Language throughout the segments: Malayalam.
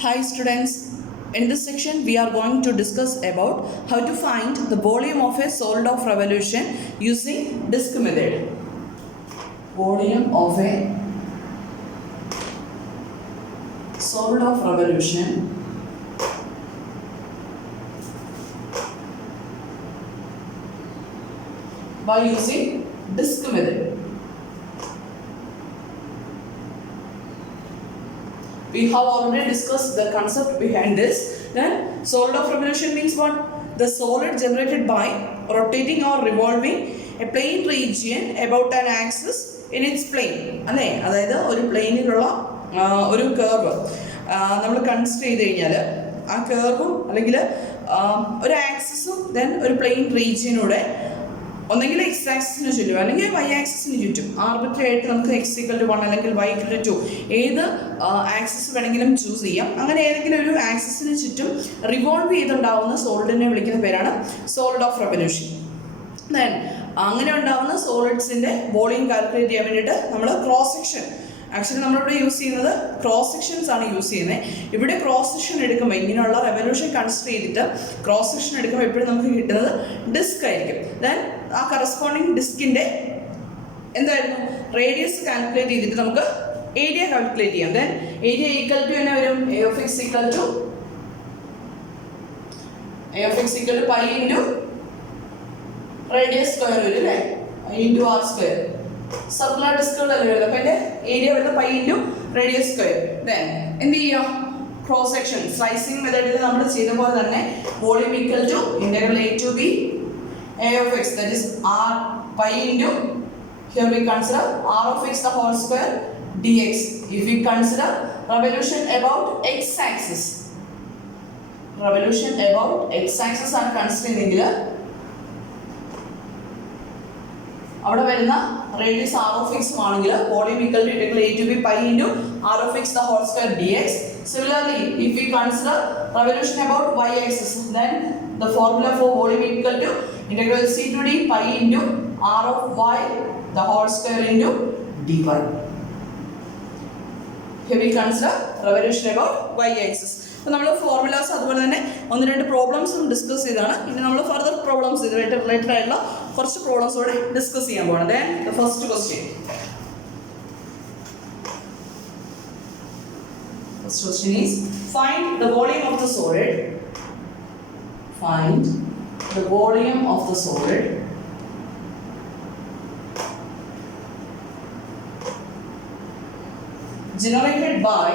Hi students, in this section we are going to discuss about how to find the volume of a solid of revolution using disk method. Volume of a solid of revolution by using disk method. We have already discussed the concept behind this. Then solid of revolution means what? The solid generated by rotating or revolving a plane region about an axis in its plane. അല്ലേ, അതായത് ഒരു പ്ലെയിനിലുള്ള ഒരു കേർവ് നമ്മൾ കൺസിഡർ ചെയ്ത് കഴിഞ്ഞാൽ ആ കേർവും അല്ലെങ്കിൽ ഒരു ആക്സിസും ദെൻ ഒരു പ്ലെയിൻ റീജിയനൂടെ ഒന്നെങ്കിൽ എക്സ് ആക്സിന് ചുറ്റും അല്ലെങ്കിൽ വൈ ആക്സിന് ചുറ്റും ആർബിട്രറി ആയിട്ട് നമുക്ക് എക്സ് ഈക്വൽ ടു 1 അല്ലെങ്കിൽ വൈ ഈക്വൽ ടു 2 ഏത് ആക്സിസ് വേണമെങ്കിലും ചൂസ് ചെയ്യാം. അങ്ങനെ ഏതെങ്കിലും ഒരു ആക്സിസിന് ചുറ്റും റിവോൾവ് ചെയ്തുണ്ടാവുന്ന സോളിഡിനെ വിളിക്കുന്ന പേരാണ് സോളിഡ് ഓഫ് റെവല്യൂഷൻ. ദെൻ അങ്ങനെ ഉണ്ടാവുന്ന സോളിഡ്സിൻ്റെ വോളിയം കാൽക്കുലേറ്റ് ചെയ്യാൻ വേണ്ടിയിട്ട് നമ്മൾ ക്രോസ് സെക്ഷൻ, ആക്ച്വലി നമ്മളിവിടെ യൂസ് ചെയ്യുന്നത് ക്രോസ് സെക്ഷൻസ് ആണ് യൂസ് ചെയ്യുന്നത്. ഇവിടെ ക്രോസ് സെക്ഷൻ എടുക്കുമ്പോൾ ഇങ്ങനെയുള്ള റെവല്യൂഷൻ കൺസിഡർ ചെയ്തിട്ട് ക്രോസ് സെക്ഷൻ എടുക്കുമ്പോൾ എപ്പോഴും നമുക്ക് കിട്ടുന്നത് ഡിസ്ക് ആയിരിക്കും. ദെൻ ആ കറസ്പോണ്ടിങ് ഡിസ്കിൻ്റെ എന്തായിരുന്നു റേഡിയസ് കാൽക്കുലേറ്റ് ചെയ്തിട്ട് നമുക്ക് ഏരിയ കാൽക്കുലേറ്റ് ചെയ്യാം. ദെൻ ഏരിയ ഈക്വൽ ടു തന്നെ വരും a of x equal to pi into radius square വരും അല്ലേ, ഇൻറ്റു ആർ സ്ക്വയർ. സർക്കുലർ ഡിസ്കുകളല്ലേ വരുന്നത്, അപ്പോൾ എൻ്റെ ഏരിയ വരുന്നത് pi into radius square. Then എന്ത് ചെയ്യാം, ക്രോസ് സെക്ഷൻ സ്ലൈസിങ് മെത്തേഡിൽ നമ്മൾ ചെയ്ത പോലെ തന്നെ volume equal to integral a to b a of x, that is r pi into, here we consider r of x the whole square dx. If we consider revolution about x axis ആണ് കൺസിഡർ ചെയ്തെങ്കിൽ അവിടെ വരുന്ന റേഡിയസ് ആർ ഓഫ് എക്സ് ആണെങ്കിൽ volume equal to integral a to b pi into r of x the whole square d x. Similarly, if we consider revolution about y axis, then the formula for volume equal to integral c to d pi into r of y the whole square into dy. Here we consider revolution about y axis. അപ്പോൾ നമ്മൾ ഫോർമുലാസ് അതുപോലെ തന്നെ ഒന്ന് രണ്ട് പ്രോബ്ലംസും ഡിസ്കസ് ചെയ്താണ്. ഇനി നമ്മൾ ഫർദർ പ്രോബ്ലംസ് ഇതുമായിട്ട് റിലേറ്റഡ് ആയിട്ടുള്ള കുറച്ച് പ്രോബ്ലംസ് കൂടെ ഡിസ്കസ് ചെയ്യാൻ പോകണം. Then the first question. First question is find the volume of the solid. Find the volume of the solid generated by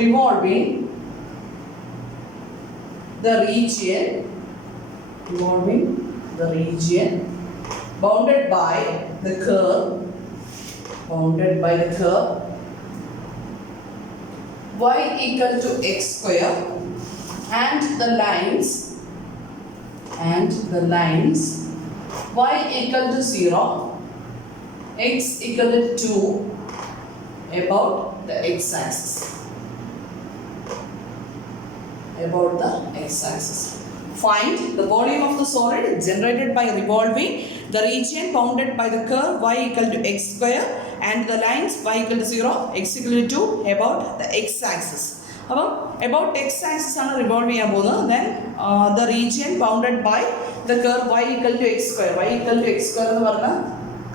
revolving the region bounded by the curve y equal to x square and the lines y equal to 0, x equal to 2 about the x axis. Find the volume of the solid generated by revolving the region bounded by the curve y equal to x square and the lines y equal to 0, x equal to 2 about the x axis. അപ്പോൾ about x axis ആണ് റിവോൾവ് ചെയ്യാൻ പോകുന്നത്. Then the region bounded by the curve y equal to x square എന്ന് പറഞ്ഞ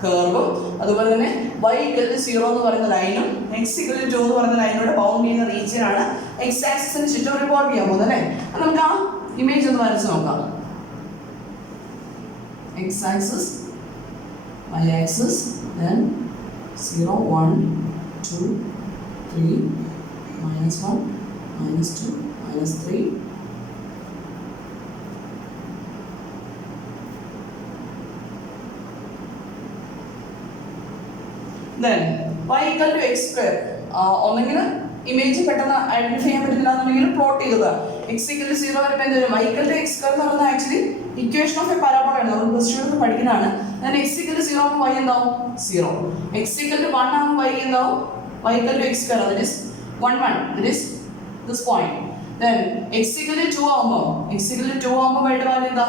കർവും അതുപോലെ തന്നെ y equal to 0 എന്ന് പറയുന്ന ലൈനും x equal to 2 എന്ന് പറയുന്ന ലൈനോട് ബൗണ്ട് ചെയ്യുന്ന റീജിയൻ ആണ് x ആക്സിസിന് ചുറ്റും റിവോൾവ് ചെയ്യാൻ പോകുന്നത് അല്ലേ. അപ്പോൾ നമുക്ക് ആ ഇമേജ് ഒന്ന് വരച്ച് നോക്കാം. x axis, y axis, then 0, 1, 2, 3, minus 1, minus 2, minus 3. Then y equal to x square. ഒന്നെങ്കിൽ ഇമേജ് പെട്ടെന്ന് ഐഡന്റിഫൈ ചെയ്യാൻ പറ്റുന്നില്ല എന്നുണ്ടെങ്കിൽ പ്ലോട്ട് ചെയ്തത് x equal to 0 വരുമ്പോൾ എന്ത് വരും, y equal to x square എന്ന് പറയുന്നത് ആക്ച്വലി ഇക്വേഷൻ ഓഫ് എ പരാബോളയാണ്. നമ്മൾ പ്ലസ് ടു ഒക്കെ പഠിക്കുന്നതാണ്. then x equal to 0 ആകുമ്പോൾ y എന്താവും 0, x equal to 1 ആകുമ്പോൾ y എന്താവും y equal to x square, that is 1 1, that is this point. then x equal to 2 ആകുമ്പോൾ y യുടെ വാല്യൂ എന്താ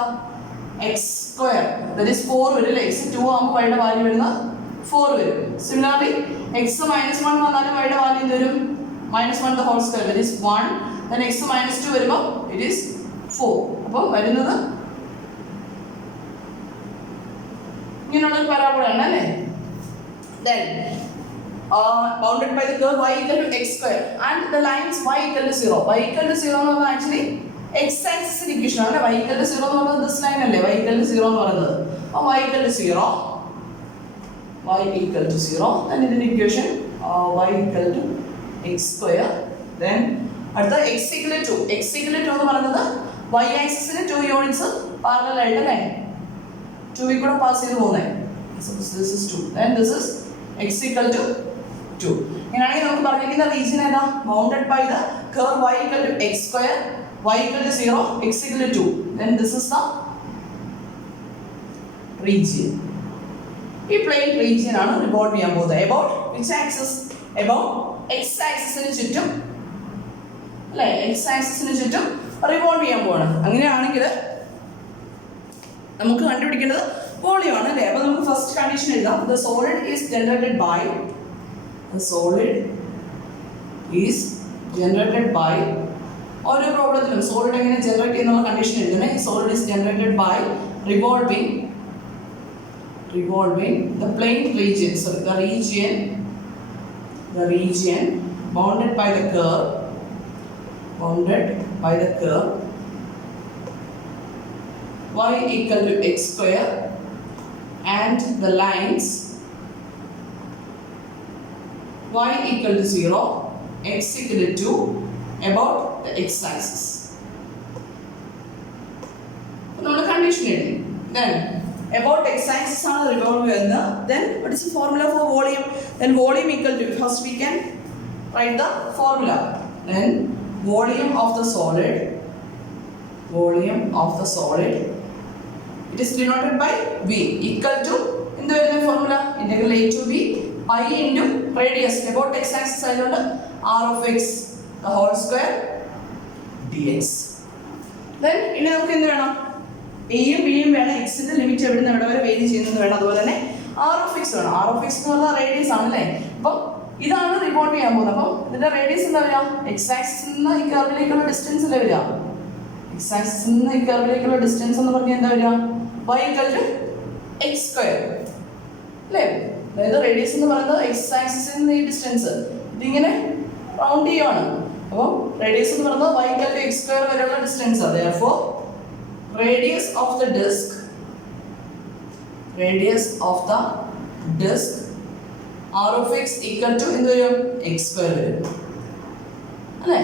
x square, that is 4 വരും അല്ലേ. x 2 ആകുമ്പോൾ y യുടെ വാല്യൂ വരുന്നത് 4 വരും. Similarly, x minus 1 വന്നാലും y-യുടെ വാല്യൂ എന്ത് വരും? minus 1 the whole square, that is 1. Then x minus 2 വരുമ്പോൾ it is 4. അപ്പോൾ വരുന്നത് ഇങ്ങനെയുള്ള ഒരു പരാബോളയാണ് അല്ലേ? Then bounded by the curve y equal to x square and the lines y equal to 0. y equal to 0 എന്ന് പറഞ്ഞാൽ actually x axis ഇക്വേഷൻ ആണ്. y equal to 0 എന്ന് പറയുന്നത് this line അല്ലേ? y equal to 0 എന്ന് പറയുന്നത്. അപ്പോൾ y equal to 0, y equal to 0, then ഇതിന്റെ equation y equal to x square. Then അടുത്ത x equal to 2. x equal to 2 എന്ന് പറയുന്നത് y axis ന് 2 യൂണിറ്റ്സ് പാരലൽ ആയിട്ട് അല്ലേ? 2 കൂടെ പാസ് ചെയ്ത് പോകുന്നത്. So this is 2. Then this is x equal to 2. ഇങ്ങനെയാണെങ്കിൽ നമുക്ക് പറഞ്ഞിരിക്കുന്ന റീജിയൻ ഏതാ? Bounded by the curve y equal to x square, y equal to 0, x equal to 2. Then this is the region. ഈ പ്ലെയിൻ റീജിയൻ ആണ് റിവോൾവ് ചെയ്യാൻ പോകുന്നത്. About which axis? About x ആക്സിസിന് ചുറ്റും അല്ലേ? x ആക്സിസിന് ചുറ്റും റിവോൾവ് ചെയ്യാൻ പോവാണ്. അങ്ങനെയാണെങ്കിൽ നമുക്ക് കണ്ടുപിടിക്കേണ്ടത് വോളിയം ആണ് അല്ലേ? അപ്പോൾ നമുക്ക് ഫസ്റ്റ് കണ്ടീഷൻ എഴുതാം. The solid is generated by ഓരോ പ്രോബ്ലത്തിലും സോളിഡ് എങ്ങനെ ജനറേറ്റ് ചെയ്യുന്ന കണ്ടീഷൻ എഴുതണേ. Solid is generated by revolving the plane region, sorry, the region bounded by the curve y equal to x square and the lines y equal to 0, x equal to 2 about the x axis. നമ്മൾ കണ്ടീഷൻ എഴുതി. Then about x axis ആണ് റിവോൾവ് ചെയ്യുന്നത്. Then what is the formula for volume? Then volume equal to, first we can write the formula. Then volume of the solid it is denoted by v equal to എന്ത് വരുന്ന formula? Integral a to b pi into radius about x axis ആയതുകൊണ്ട് r of x the whole square dx. Then ഇനി നമുക്ക് എന്ത് വേണം? a യും b യും വേണം. x ന്റെ ലിമിറ്റ് എവിടെ നിന്ന് എവിടെ വരെ വേരി ചെയ്യുന്നത് വേണം. അതുപോലെ തന്നെ r of x വേണം. r of x എന്ന് പറഞ്ഞാൽ റേഡിയസ് ആണല്ലേ? അപ്പോൾ ഇതാണ് റിവോൾവ് ചെയ്യാൻ പോകുന്നത്. അപ്പോൾ ഇതിന്റെ റേഡിയസ് എന്താ വരിക? x ആക്സിസിൽ നിന്ന് ഈ കർവിലേക്കുള്ള ഡിസ്റ്റൻസ് അല്ലേ വരിക? x ആക്സിസിൽ നിന്ന് ഈ കർവിലേക്കുള്ള ഡിസ്റ്റൻസ് എന്ന് പറഞ്ഞാൽ എന്താ വരിക? y equal to x square അല്ലേ? അതായത് റേഡിയസ് എന്ന് പറയുന്നത് x ആക്സിസിൽ നിന്ന് ഈ ഡിസ്റ്റൻസ് ഇതിങ്ങനെ റൗണ്ട് ചെയ്യുകയാണ്. അപ്പോൾ റേഡിയസ് എന്ന് പറയുന്നത് y equal to x square വരെയുള്ള ഡിസ്റ്റൻസ് ആണ്. Therefore radius of the disk r of x equal to എന്ത് വരും? x square വരും അല്ലേ?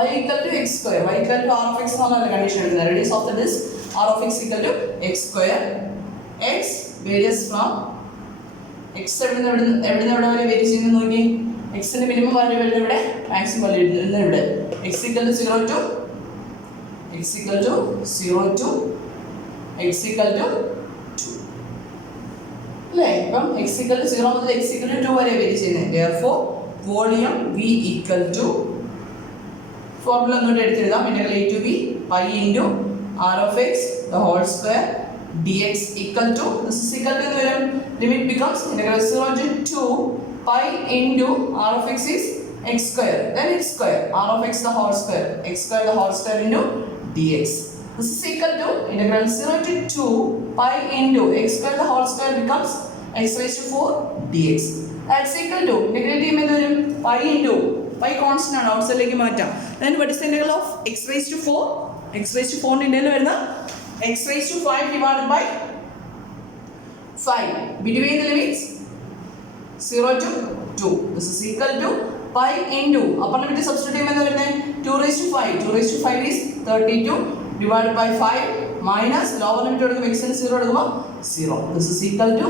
y equal to x square, y equal to r of x എന്നുള്ള കണ്ടീഷൻ എഴുതുന്നത്. radius of the disk r of x equal to x square. x varies from x എവിടെ വരെ വേരി ചെയ്യുന്നു നോക്കി. x ന്റെ മിനിമം വാല്യൂ വരുന്നത് ഇവിടെ, മാക്സിമം വാല്യൂ വരുന്നത് ഇവിടെ. x equal to 0 to x equal to 2 അല്ലേ? ഇപ്പം x equal to 0 മുതൽ x equal to 2 വരെ വേരി ചെയ്യുന്നത്. Therefore volume v equal to formula ഒന്നുകൂടെ എടുത്തെഴുതാം. Integral a to b pi into r of x the whole square dx equal to, this is equal to the limit becomes integral 0 to 2 pi into r of x is x square, then x square, r of x the whole square, x square the whole square into dx. This is equal to integral 0 to 2 pi into x square the whole square becomes x raised to 4 dx. That's equal to integrate ചെയ്യുമ്പോൾ വരും pi into pi constant ആണ്, ഔട്ട്സൈഡിലേക്ക് മാറ്റാം. Then what is the integral of x raised to 4? x raised to 4 ന്റെ ഇന്റഗ്രൽ വരുന്ന x raised to 5 divided by 5 between the limits 0 to 2. This is equal to pi into upper limit substitute ചെയ്യുമ്പോൾ എന്താ വരുന്നത്? 2 raised to 5. 2 raised to 5 is 32 divided by 5 minus lower limit എടുക്കുമ്പോൾ x ന് 0 എടുക്കുമ്പോൾ 0. This is equal to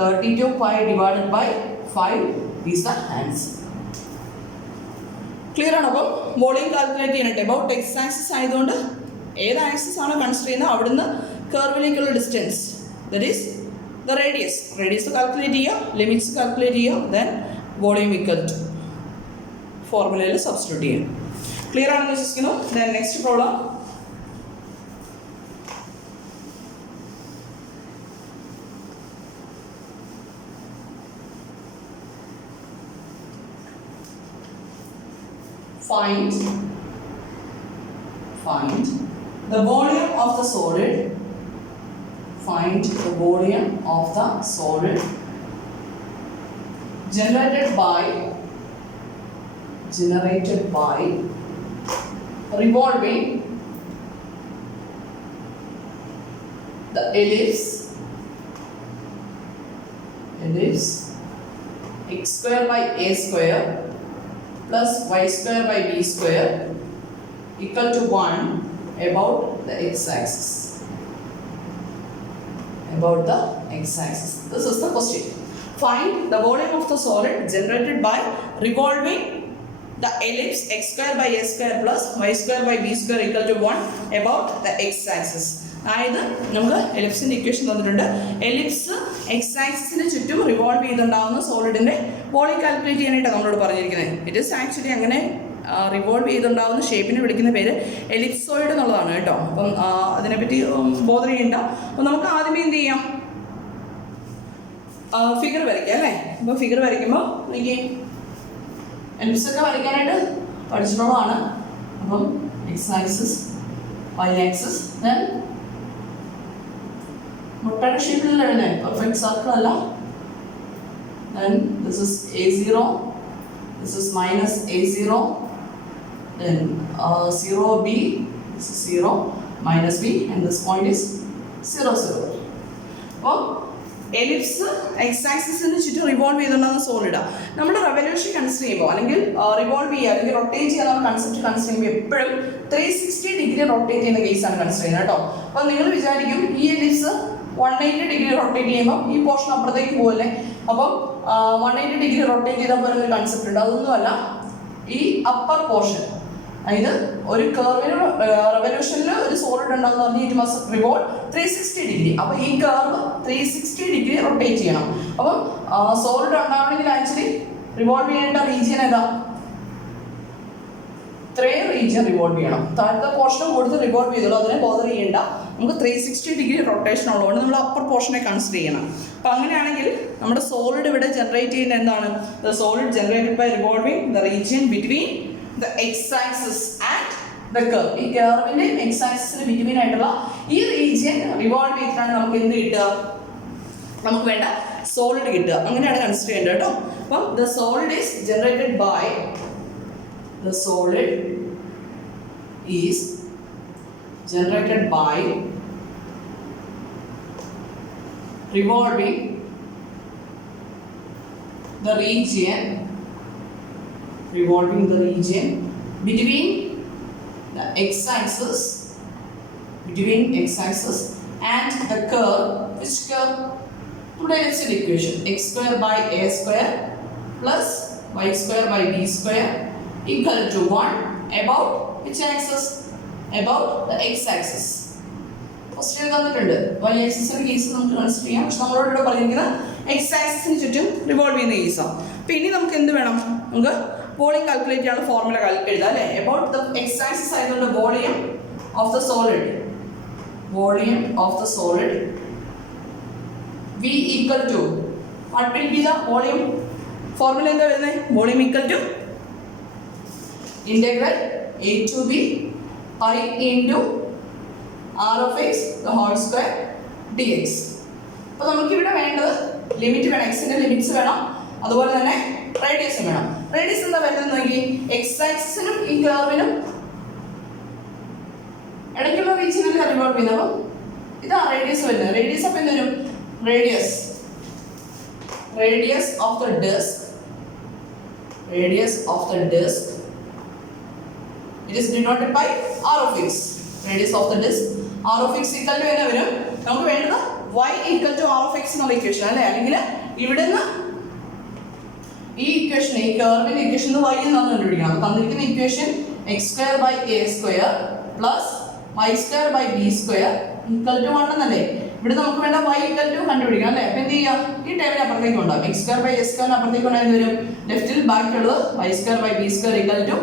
32 pi divided by 5 is the answer. Clear ആണ്? അപ്പം വോളിയം കാൽക്കുലേറ്റ് ചെയ്യാനായിട്ട് അബൌട്ട് എക്സ് ആക്സിസ് ആയതുകൊണ്ട് ഏത് ആക്സിസ് ആണോ കൺസിഡർ ചെയ്യുന്നത് അവിടുന്ന് കർവിലേക്കുള്ള distance, that is the radius calculate ചെയ്യുക, ലിമിറ്റ്സ് കാൽക്കുലേറ്റ് ചെയ്യുക, ദെൻ വോളിയം ഈക്വൽ ടു ഫോർമുലയിൽ സബ്സ്റ്റിറ്റ്യൂട്ട് ചെയ്യുക. ക്ലിയർ ആണെന്ന് വിശ്വസിക്കുന്നു. Then next problem. find the volume of the solid. Find the volume of the solid generated by revolving the ellipse x square by a square plus y square by b square equal to 1 about the x-axis. This is the question. Find the volume of the solid generated by revolving the ellipse x square by a square plus y square by b square equal to 1 about the x-axis. അതായത് നമുക്ക് എലിപ്സിൻ്റെ ഇക്വേഷൻ തന്നിട്ടുണ്ട്. എലിപ്സ് എക്സ് ആക്സിസിന് ചുറ്റും റിവോൾവ് ചെയ്തുണ്ടാകുന്ന സോളിഡിൻ്റെ വോളിയം കാൽക്കുലേറ്റ് ചെയ്യാനായിട്ടാണ് നമ്മളോട് പറഞ്ഞിരിക്കുന്നത്. ഇറ്റ് ഈസ് ആക്ച്വലി അങ്ങനെ റിവോൾവ് ചെയ്തുണ്ടാകുന്ന ഷേപ്പിനെ വിളിക്കുന്ന പേര് എലിപ്സോയിഡ് എന്നുള്ളതാണ് കേട്ടോ. അപ്പം അതിനെപ്പറ്റി ബോധർ ചെയ്യണ്ട. അപ്പം നമുക്ക് ആദ്യമേ എന്ത് ചെയ്യാം, ഫിഗർ വരയ്ക്കാം അല്ലേ. അപ്പോൾ ഫിഗർ വരയ്ക്കുമ്പോൾ എനിക്ക് എലിപ്സൊക്കെ വരയ്ക്കാനായിട്ട് പഠിച്ചിട്ടുള്ളതാണ്. അപ്പം x axis, y axis, then മുട്ടയുടെ ഷേപ്പിലുള്ള എഴുതാൻ പെർഫെക്റ്റ് സർക്കിൾ അല്ല. Then this is A0, this is minus A0, then 0b, this is 0 minus b, and this point is 0 0. അപ്പോൾ എലിപ്സ് എക്സ് ആക്സിസിന് ചുറ്റും റിവോൾവ് ചെയ്തുകൊണ്ടാകുന്ന സോളിഡാണ്. നമ്മൾ റെവല്യൂഷൻ കൺസിഡർ ചെയ്യുമ്പോൾ അല്ലെങ്കിൽ റിവോൾവ് ചെയ്യുക അല്ലെങ്കിൽ റൊട്ടേറ്റ് ചെയ്യുന്ന കൺസെപ്റ്റ് കൺസിഡർ ചെയ്യുമ്പോൾ എപ്പോഴും 360 ഡിഗ്രി റൊട്ടേറ്റ് ചെയ്യുന്ന കേസാണ് കൺസിഡർ ചെയ്യുന്നത് കേട്ടോ. അപ്പോൾ നിങ്ങൾ വിചാരിക്കും ഈ എലിപ്സ് 180 ഡിഗ്രി റൊട്ടേറ്റ് ചെയ്യുമ്പോൾ ഈ പോർഷൻ അപ്പുറത്തേക്ക് പോകല്ലേ, അപ്പം 180 ഡിഗ്രി റൊട്ടേറ്റ് ചെയ്താൽ പോലെ ഒരു കൺസെപ്റ്റ് ഉണ്ട്. അതൊന്നുമല്ല, ഈ അപ്പർ പോർഷൻ, അതായത് ഒരു കർവിന് റെവല്യൂഷനിൽ ഒരു സോളിഡ് ഉണ്ടെന്ന് പറഞ്ഞാൽ ഇറ്റ് മസ്റ്റ് റിവോൾവ് 360 ഡിഗ്രി. അപ്പോൾ ഈ കർവ് 360 ഡിഗ്രി റൊട്ടേറ്റ് ചെയ്യണം. അപ്പം സോളിഡ് ഉണ്ടാവണമെങ്കിൽ ആക്ച്വലി റിവോൾവ് ചെയ്യേണ്ട റീജിയൻ ഏതാ? ഇത്രയും റീജിയൻ റിവോൾവ് ചെയ്യണം. താഴത്തെ പോർഷനും കൂടുതൽ റിവോൾവ് ചെയ്തോളൂ, അതിനെ ബോധർ ചെയ്യേണ്ട. നമുക്ക് 360 ഡിഗ്രി റൊട്ടേഷൻ ഉള്ളതുകൊണ്ട് നമ്മൾ അപ്പർ പോർഷനെ കൺസിഡർ ചെയ്യണം. അപ്പോൾ അങ്ങനെയാണെങ്കിൽ നമ്മുടെ സോളിഡ് ഇവിടെ ജനറേറ്റ് ചെയ്യുന്ന എന്താണ്? The solid generated by revolving the region between the x-axis and the curve. ഈ കർവിന്റെ x-axisന് ബിറ്റ്വീൻ ആയിട്ടുള്ള ഈ റീജിയൻ റിവോൾവ് ചെയ്തിട്ടാണ് നമുക്ക് എന്ത് കിട്ടുക? നമുക്ക് വേണ്ട സോളിഡ് കിട്ടുക. അങ്ങനെയാണ് കൺസിഡർ ചെയ്യേണ്ടത് കേട്ടോ. അപ്പം the solid is generated by revolving the region between the x-axis and the curve. Which curve? Today's equation x square by a square plus y square by b square equal to 1 about which axis? About the x-axis. First തന്നിട്ടുണ്ട് y ആക്സിസിന്റെ കേസ് നമുക്ക് കൺസിഡർ ചെയ്യാം. പക്ഷെ നമ്മളോട് ഇവിടെ പറഞ്ഞിരിക്കുന്നത് എക്സ് ആക്സിസിന് ചുറ്റും റിവോൾവ് ചെയ്യുന്ന കേസാണ്. അപ്പം ഇനി നമുക്ക് എന്ത് വേണം? നമുക്ക് വോളിയം കാൽക്കുലേറ്റ് ചെയ്യാനുള്ള ഫോർമുല എഴുതാം അല്ലേ. അബൌട്ട് ദ എക്സ് ആക്സിസ് ആയതുകൊണ്ട് volume of the solid V equal to what will be the volume formula? എന്താ വരുന്നത്? Volume equal to integral a to b pi into r of x the whole square dx. അപ്പോൾ നമുക്കിവിടെ വേണ്ടത് ലിമിറ്റ് വേണം, എക്സിന്റെ ലിമിറ്റ്സ് വേണം, അതുപോലെ തന്നെ റേഡിയസും വേണം. റേഡിയസ് എന്താ വരുന്നത് നോക്കി, എക്സ് ആക്സിസിനും ഈ കർവിനും ഇടയ്ക്കുള്ള റീജിയനിൽ റിവോൾവ് ചെയ്യുന്നത്. അപ്പം ഇതാ റേഡിയസ് വരുന്നത്. റേഡിയസ് അപ്പം എന്ത് വരും? Radius of the disc it is denoted by r of x. Radius of the disk r of x equal to എന്നാ വരും? നമുക്ക് വേണ്ടത് y equal to r of x എന്നുള്ള ഇക്വേഷൻ അല്ലേ. അല്ലെങ്കിൽ ഇവിടുന്ന് ഈ ഇക്വേഷൻ, ഈ കർവിന്റെ ഇക്വേഷൻ y എന്നാണ് കണ്ടുപിടിക്കണം. തന്നിരിക്കുന്ന equation x square by a square plus y square by b square equal to 1 എന്നല്ലേ. ഇവിടെ നമുക്ക് വേണ്ട y equal to കണ്ടുപിടിക്കണം അല്ലേ. അപ്പോൾ എന്ത് ചെയ്യാം? ഈ ടേമിന് അപ്പുറത്തേക്ക് ഉണ്ടാവും. x square by a square അപ്പുറത്തേക്ക് ഉണ്ടായി വരും. ലെഫ്റ്റിൽ ബാക്കിയുള്ളത് y square by b square equal to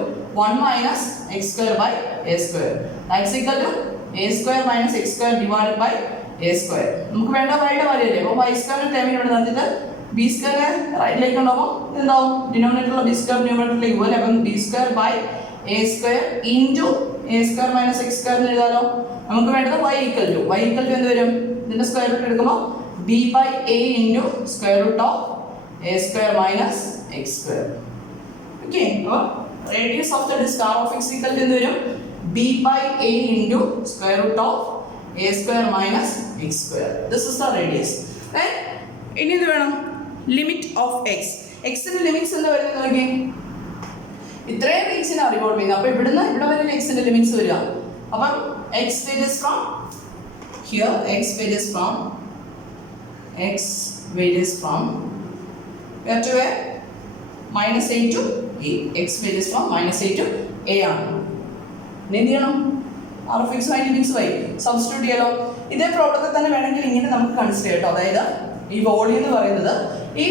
1 minus x square by a square. That's equal to a square minus x square divided by a square. നമുക്ക് വേണ്ട y-യുടെ വാല്യൂ അല്ലേ. അപ്പോൾ y square ടേമിന് ഇവിടെ തന്നിട്ട് b square റൈറ്റിലേക്ക് ഉണ്ടാവും. എന്താവും? ഡിനോമിനേറ്ററിലുള്ള b square ന്യൂമറേറ്ററിലേക്ക് പോലെ. അപ്പം b square by A square into A square minus x square എന്ന് എഴുതാലോ. നമുക്ക് വേണ്ടത് y ഈക്വൽ ടു എന്ത് വരും? ഇതിന്റെ സ്ക്വയർ റൂട്ട് എടുക്കുമ്പോൾ b by a into square root of a square minus x square. Okay, അപ്പോൾ radius of the disc R of x equal to എന്ത് വരും? b by a into square root of a square minus x square. This is the radius. ഇനി എന്ത് വേണം? Limit of x. എക്സിന്റെ ലിമിറ്റ്സ് എന്താ വരുന്നത് നോക്കിയേ. ഇത്രയും റീജിയനാണ് റിവോൾവ് ചെയ്യുന്നത്. അപ്പോൾ ഇവിടുന്ന് ഇവിടെ വരെ എക്സിന്റെ ലിമിറ്റ്സ് വരിക. അപ്പം X various from here, X various from where to where? minus a to a. x varies from minus a to a ആണ്. ഇനി എന്ത് ചെയ്യണം? R of x limits y substitute ചെയ്യാലോ. ഇതേ പ്രോബ്ലത്തെ തന്നെ വേണമെങ്കിൽ ഇങ്ങനെ നമുക്ക് കൺസിഡർ ചെയ്യാം കേട്ടോ. അതായത് ഈ വോളിയം എന്ന് പറയുന്നത് ഈ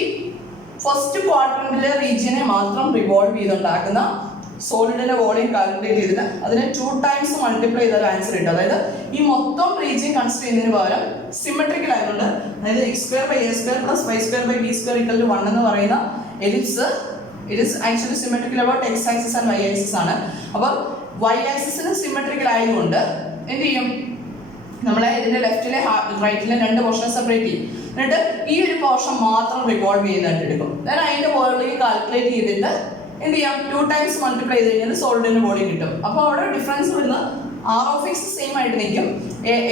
ഫസ്റ്റ് ക്വാഡ്രന്റിലെ റീജിയനെ മാത്രം റിവോൾവ് ചെയ്തുണ്ടാക്കുന്ന സോളിഡിന്റെ വോളിയം കാൽക്കുലേറ്റ് ചെയ്തിട്ട് അതിനെ 2 times മൾട്ടിപ്ലൈ ചെയ്താൽ ആൻസർ കിട്ടും. അതായത് ഈ മൊത്തം റീജിയൻ കൺസിഡർ ചെയ്യുന്നതിന് പകരം സിമെട്രിക്കൽ ആയതുകൊണ്ട്, അതായത് x square by a square plus y square by b square equal to 1 എന്ന് പറയുന്ന ellipse it is actually symmetrical about X axis and y axis ആണ്. അപ്പോൾ വൈ ആക്സിസിന് സിമെട്രിക്കൽ ആയതുകൊണ്ട് എന്ത് ചെയ്യും? നമ്മളെ ഇതിന്റെ ലെഫ്റ്റിലെ റൈറ്റിലെ 2 പോർഷൻ സെപ്പറേറ്റ് ചെയ്യും. എന്നിട്ട് ഈ ഒരു പോർഷൻ മാത്രം റിവോൾവ് ചെയ്യുന്നതായിട്ട് എടുക്കും. അതിന്റെ വോളിയം കാൽക്കുലേറ്റ് ചെയ്തിട്ട് എന്ത് ചെയ്യാം? 2 times മൾട്ടിപ്ലൈ ചെയ്ത് കഴിഞ്ഞാൽ സോളിഡിന്റെ വോളിയം കിട്ടും. അപ്പോൾ അവിടെ ഡിഫറൻസ് വരുന്നത് ആർ ഓഫ് എക്സ് സെയിം ആയിട്ട് നിൽക്കും.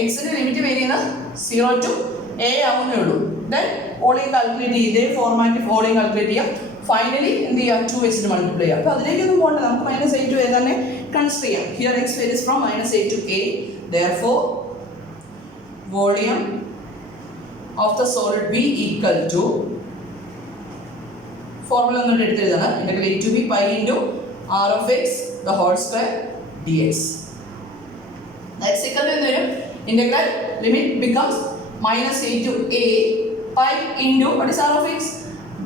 എക്സിന്റെ ലിമിറ്റ് വേരി ചെയ്യുന്നത് 0 to a ആവുന്നേ ഉള്ളൂ. ദെൻ വോളിയം കാൽക്കുലേറ്റ് ചെയ്ത് ഫോർമാറ്റ് വോളിയം കാൽക്കുലേറ്റ് ചെയ്യാം. ഫൈനലി എന്ത് ചെയ്യാം? 2 വെച്ചിട്ട് മൾട്ടിപ്ലൈ ചെയ്യാം. അപ്പോൾ അതിലേക്കൊന്നും പോകണ്ട, നമുക്ക് മൈനസ് a to a തന്നെ കൺസിഡർ ചെയ്യാം. Here X varies from minus a to a. Therefore volume of the solid B equal to formula ഒന്നും എടുത്ത് എഴുതണം. integral a to b pi into r of x the whole square dx. That's equal to എന്ത് വരും? integral limit becomes minus a to a pi into what is r of x?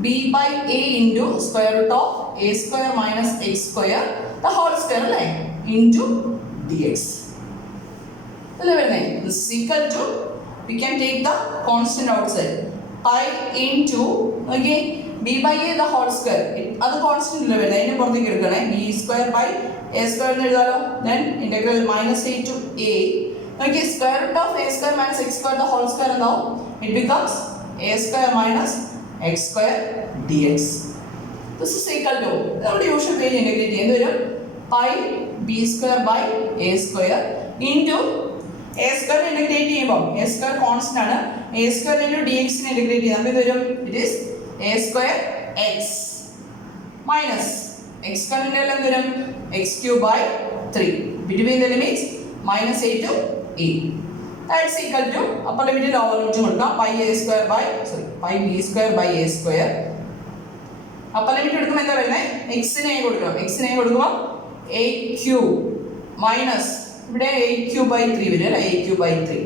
b by a into square root of a square minus x square the whole square അല്ലേ into dx. അല്ലേ വരുന്നത്? this is equal to, we can take the constant outside, pi into okay b by a the whole square. അത് കോൺസ്റ്റന്റ് അല്ലേ വരുന്നത്? അതിനെ പുറത്തേക്ക് എടുക്കണേ. b square by a square എന്ന് എഴുതാലോ. then integral minus a to a okay square root of a square minus x square the whole square എന്താവും? it becomes a square minus x square dx. this is equal to നമ്മുടെ യൂഷ്വൽ വേ ഇന്റഗ്രേറ്റ് ചെയ്യുന്നത് വരും pi b square by a square into a square integrate ചെയ്യുമ്പോൾ a square കോൺസ്റ്റന്റ് ആണ്. a square into dx നെ ഇന്റഗ്രേറ്റ് ചെയ്യാം. അപ്പോൾ ഇത് വരും it is a square x minus x square ന്റെ എന്ത് വരും? x cube by 3 between the limits minus a to a. That's equal to upper limit lower limit കൊടുക്കാം pi b square by a square. upper limit എടുക്കുമ്പോൾ എന്താ വരുന്നത്? x നെ കൊടുക്കുമ്പോൾ a cube minus ഇവിടെ a cube by 3 വരും അല്ലേ? a cube by 3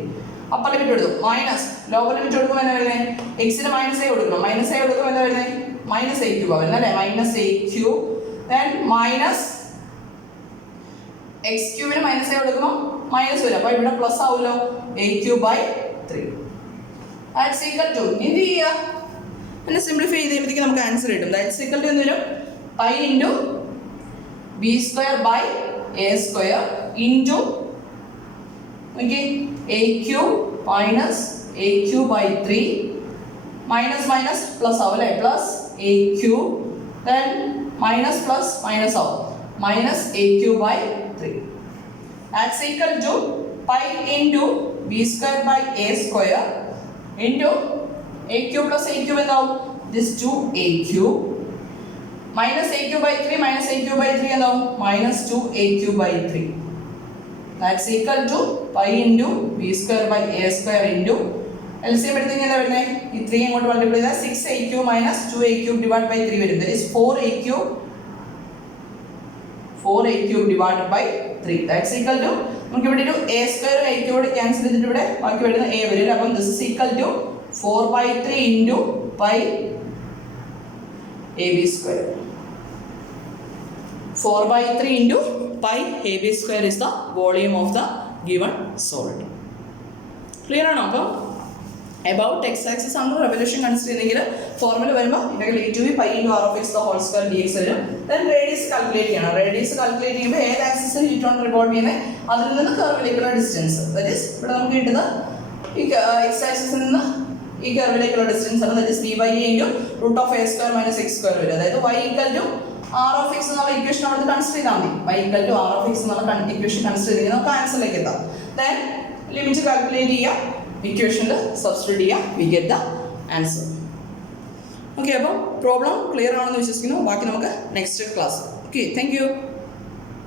upper limit എടുക്കും. മൈനസ് ലോവർ ലിമിറ്റ് കൊടുക്കുമ്പോൾ എന്താ വരുന്നത്? x ന് മൈനസ് a കൊടുക്കണം. മൈനസ് a കൊടുക്കുമ്പോൾ എന്താ വരുന്നത്? മൈനസ് a cube ആവുന്നത് അല്ലേ? Minus a cube then minus x ക്യൂബിന് മൈനസ് a കൊടുക്കുമ്പോൾ മൈനസ് വരും. അപ്പോൾ ഇവിടെ പ്ലസ് ആവുമല്ലോ a cube by 3. that's equal to എന്ത് ചെയ്യുക? പിന്നെ സിംപ്ലിഫൈ ചെയ്ത് കഴിയുമ്പോഴത്തേക്ക് നമുക്ക് ആൻസർ കിട്ടും. that's equal to എന്ത് വരും? pi into b square by a square into okay a cube minus a cube by 3 minus minus plus ആവും അല്ലേ? plus a cube then minus plus minus ആവും minus a cube by 3. that's equal to pi into b square by a square into a cube plus a cube എന്താവും? this 2a cube minus a cube by 3 minus a cube by 3 എന്താവും? minus 2a cube by 3. that's equal to pi into b square by a square into LCM എടുത്തെങ്കിൽ എന്താ വരുന്നത്? ഈ 3 അങ്ങോട്ട് മൾട്ടിപ്ലൈ ചെയ്താൽ 6a cube minus 2a cube divided by 3 വരും. that is 4a cube divided by 3. that's equal to നമുക്ക് ഇവിടെ ഒരു a square a cube cancel ചെയ്തിട്ട് ഇവിടെ ബാക്കി വരുന്ന a വരും. അപ്പം this is equal to 4/3 into pi ab square. 4/3 into pi ab square is the volume of the given solid. Clear ആണോ? അപ്പം about x axis ആണ് revolution കൺസിഡർ ചെയ്തെങ്കിൽ ഫോർമുല വരുമ്പോൾ integral a to b pi into r of x the whole square dx വരും. then റേഡിയസ് കാൽക്കുലേറ്റ് ചെയ്യണം. റേഡിയസ് കാൽക്കുലേറ്റ് ചെയ്യുമ്പോൾ ഏത് ആക്സിസിൽ ഹീറ്റോൺ റിവോൾവ് ചെയ്യുന്നത് അതിൽ നിന്ന് കർവിലേക്കുള്ള ഡിസ്റ്റൻസ്, ദാറ്റ് ഈസ് ഇവിടെ നമുക്ക് കിട്ടുന്നത് ഈ എക്സ് ആക്സിസിൽ നിന്ന് ഈ കർവിലേക്കുള്ള ഡിസ്റ്റൻസ് ആണ്, that is b by a into root of a square minus x square വരും. അതായത് y equal to r of x എന്നുള്ള ഇക്വേഷൻ അവിടെ കൺസിഡർ ചെയ്താൽ മതി. y equal to r of x എന്നുള്ള ഇക്വേഷൻ കൺസിഡർ ചെയ്ത് നമുക്ക് ആൻസറിലേക്ക് എത്താം. then ലിമിറ്റ് കാൽക്കുലേറ്റ് ചെയ്യാം, ഇക്വേഷനിൽ സബ്സ്റ്റിറ്റ്യൂട്ട് ചെയ്യാം, we get the answer. Okay, അപ്പോൾ പ്രോബ്ലം ക്ലിയർ ആണെന്ന് വിശ്വസിക്കുന്നു. ബാക്കി നമുക്ക് next class. Okay, thank you.